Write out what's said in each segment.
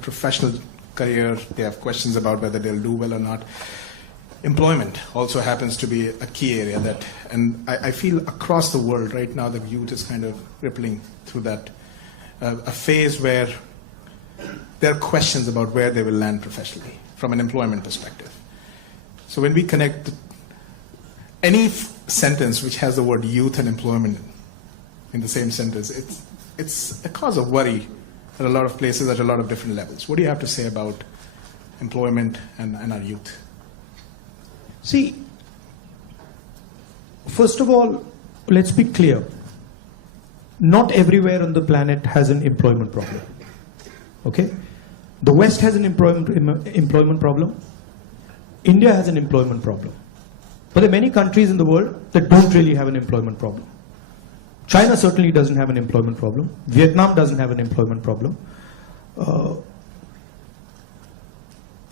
professional career, they have questions about whether they'll do well or not. Employment also happens to be a key area that, and I feel across the world right now, the youth is kind of rippling through that, a phase where there are questions about where they will land professionally from an employment perspective. So when we connect any sentence which has the word youth and employment in the same sentence, it's a cause of worry at a lot of places at a lot of different levels. What do you have to say about employment and our youth? See, first of all, let's be clear. Not everywhere on the planet has an employment problem. Okay? The West has an employment problem. India has an employment problem. But there are many countries in the world that don't really have an employment problem. China certainly doesn't have an employment problem. Vietnam doesn't have an employment problem.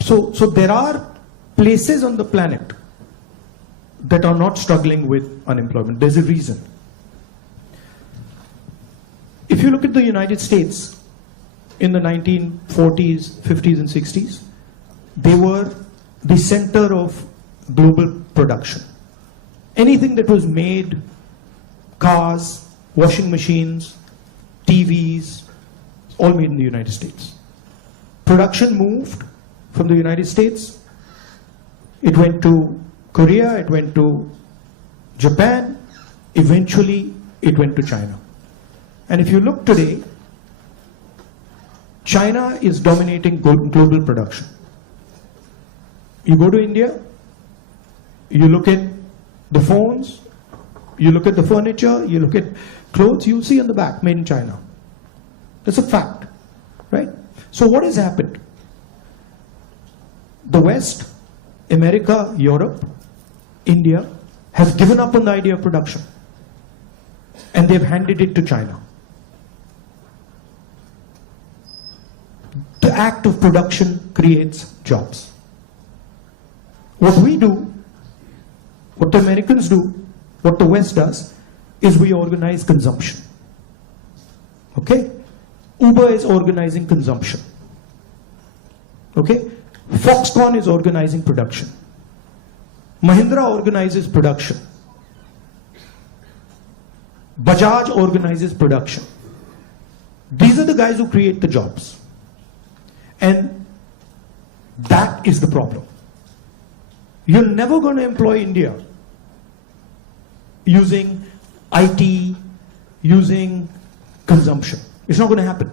So there are places on the planet that are not struggling with unemployment. There's a reason. If you look at the United States in the 1940s, 50s, and 60s, they were the center of global production. Anything that was made, cars, washing machines, TVs, all made in the United States. Production moved from the United States. It went to Korea, it went to Japan, eventually it went to China. And if you look today, China is dominating global production. You go to India, you look at the phones, you look at the furniture, you look at clothes, you see on the back, made in China. That's a fact, right? So what has happened? The West, America, Europe, India has given up on the idea of production, and they've handed it to China. The act of production creates jobs. What we do, what the Americans do, what the West does, is we organize consumption. Okay? Uber is organizing consumption. Okay? Foxconn is organizing production. Mahindra organizes production. Bajaj organizes production. These are the guys who create the jobs. And that is the problem. You're never going to employ India using IT, using consumption. It's not going to happen.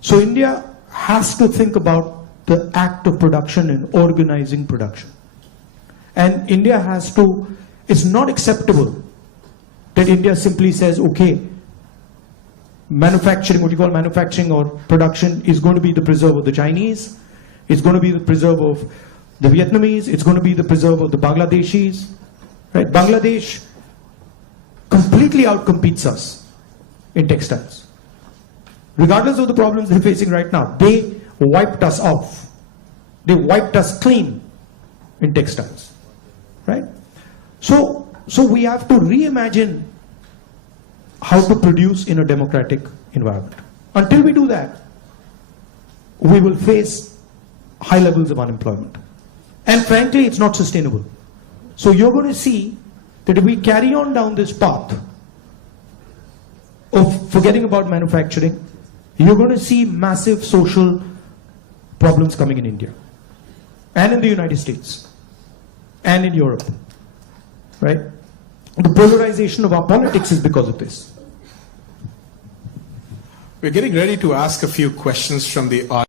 So India has to think about the act of production and organizing production. And India has to, it's not acceptable that India simply says, okay, manufacturing, what you call manufacturing or production is going to be the preserve of the Chinese, it's going to be the preserve of the Vietnamese, it's going to be the preserve of the Bangladeshis, right? Bangladesh completely outcompetes us in textiles. Regardless of the problems they're facing right now, they wiped us off. They wiped us clean in textiles, right? So we have to reimagine how to produce in a democratic environment. Until we do that, we will face high levels of unemployment. And frankly, it's not sustainable. So you're going to see that if we carry on down this path of forgetting about manufacturing, you're going to see massive social problems coming in India and in the United States and in Europe, right? The polarization of our politics is because of this. We're getting ready to ask a few questions from the audience.